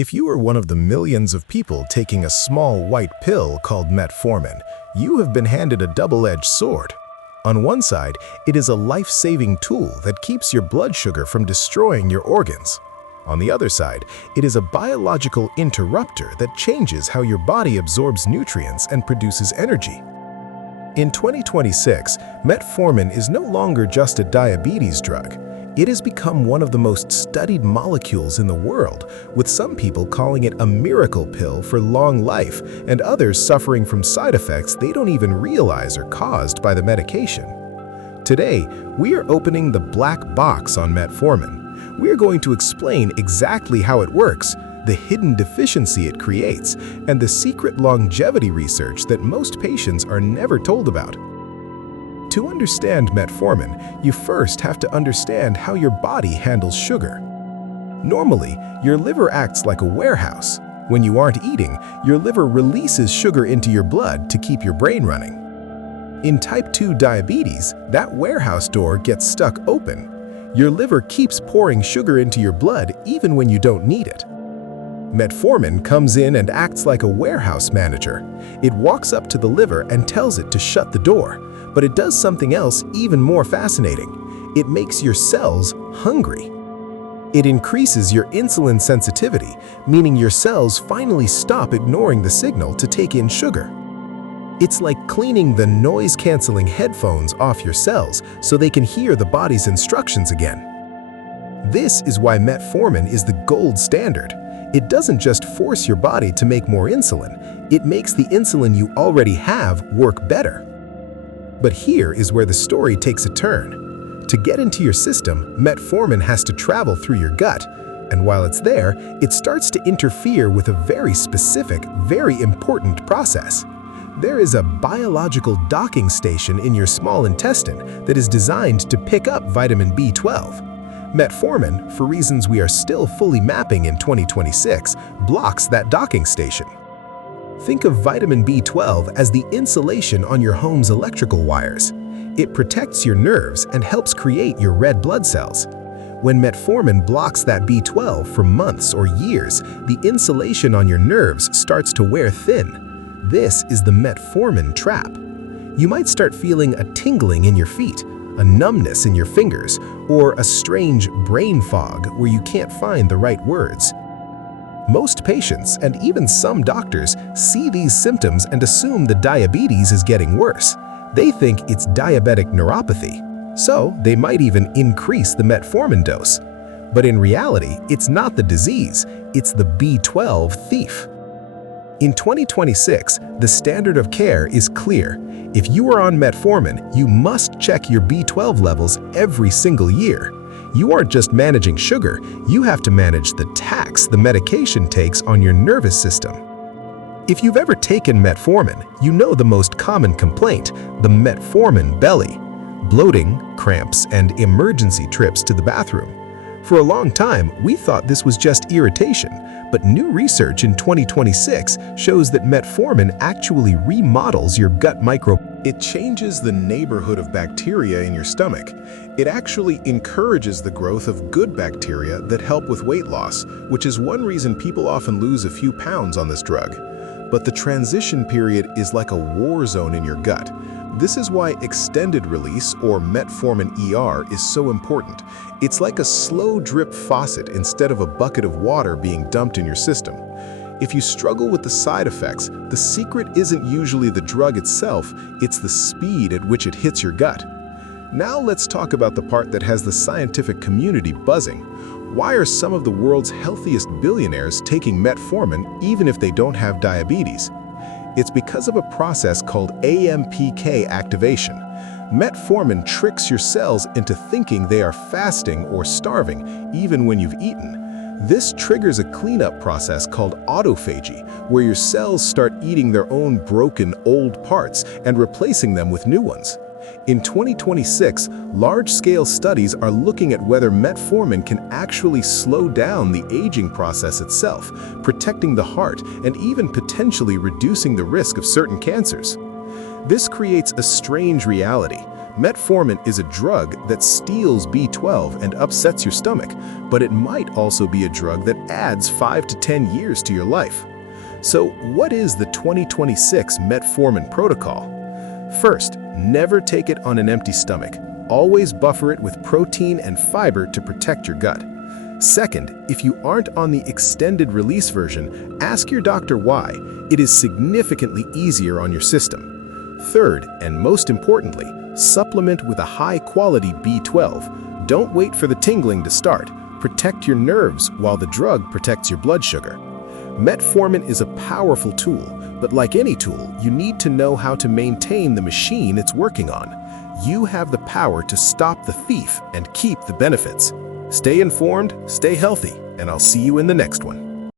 If you are one of the millions of people taking a small white pill called Metformin, you have been handed a double-edged sword. On one side, it is a life-saving tool that keeps your blood sugar from destroying your organs. On the other side, it is a biological interrupter that changes how your body absorbs nutrients and produces energy. In 2026, Metformin is no longer just a diabetes drug. It has become one of the most studied molecules in the world, with some people calling it a miracle pill for long life and others suffering from side effects they don't even realize are caused by the medication. Today, we are opening the black box on Metformin. We are going to explain exactly how it works, the hidden deficiency it creates, and the secret longevity research that most patients are never told about. To understand Metformin, you first have to understand how your body handles sugar. Normally, your liver acts like a warehouse. When you aren't eating, your liver releases sugar into your blood to keep your brain running. In type 2 diabetes, that warehouse door gets stuck open. Your liver keeps pouring sugar into your blood even when you don't need it. Metformin comes in and acts like a warehouse manager. It walks up to the liver and tells it to shut the door. But it does something else even more fascinating. It makes your cells hungry. It increases your insulin sensitivity, meaning your cells finally stop ignoring the signal to take in sugar. It's like cleaning the noise-canceling headphones off your cells so they can hear the body's instructions again. This is why Metformin is the gold standard. It doesn't just force your body to make more insulin, it makes the insulin you already have work better. But here is where the story takes a turn. To get into your system, Metformin has to travel through your gut, and while it's there, it starts to interfere with a very specific, very important process. There is a biological docking station in your small intestine that is designed to pick up vitamin B12. Metformin, for reasons we are still fully mapping in 2026, blocks that docking station. Think of vitamin B12 as the insulation on your home's electrical wires. It protects your nerves and helps create your red blood cells. When Metformin blocks that B12 for months or years, the insulation on your nerves starts to wear thin. This is the Metformin trap. You might start feeling a tingling in your feet, a numbness in your fingers, or a strange brain fog where you can't find the right words. Most patients, and even some doctors, see these symptoms and assume the diabetes is getting worse. They think it's diabetic neuropathy, so they might even increase the Metformin dose. But in reality, it's not the disease, it's the B12 thief. In 2026, the standard of care is clear. If you are on Metformin, you must check your B12 levels every single year. You aren't just managing sugar, you have to manage the tax the medication takes on your nervous system. If you've ever taken Metformin, you know the most common complaint, the Metformin belly, bloating, cramps, and emergency trips to the bathroom. For a long time, we thought this was just irritation, but new research in 2026 shows that Metformin actually remodels your gut microbiome. It changes the neighborhood of bacteria in your stomach. It actually encourages the growth of good bacteria that help with weight loss, which is one reason people often lose a few pounds on this drug. But the transition period is like a war zone in your gut. This is why extended release, or Metformin ER, is so important. It's like a slow drip faucet instead of a bucket of water being dumped in your system. If you struggle with the side effects, the secret isn't usually the drug itself, it's the speed at which it hits your gut. Now let's talk about the part that has the scientific community buzzing. Why are some of the world's healthiest billionaires taking Metformin even if they don't have diabetes? It's because of a process called AMPK activation. Metformin tricks your cells into thinking they are fasting or starving even when you've eaten. This triggers a cleanup process called autophagy, where your cells start eating their own broken old parts and replacing them with new ones. In 2026, large-scale studies are looking at whether Metformin can actually slow down the aging process itself, protecting the heart and even potentially reducing the risk of certain cancers. This creates a strange reality. Metformin is a drug that steals B12 and upsets your stomach, but it might also be a drug that adds 5 to 10 years to your life. So what is the 2026 Metformin protocol? First, never take it on an empty stomach. Always buffer it with protein and fiber to protect your gut. Second, if you aren't on the extended release version, ask your doctor why. It is significantly easier on your system. Third, and most importantly, supplement with a high-quality B12. Don't wait for the tingling to start. Protect your nerves while the drug protects your blood sugar. Metformin is a powerful tool, but like any tool, you need to know how to maintain the machine it's working on. You have the power to stop the thief and keep the benefits. Stay informed, stay healthy, and I'll see you in the next one.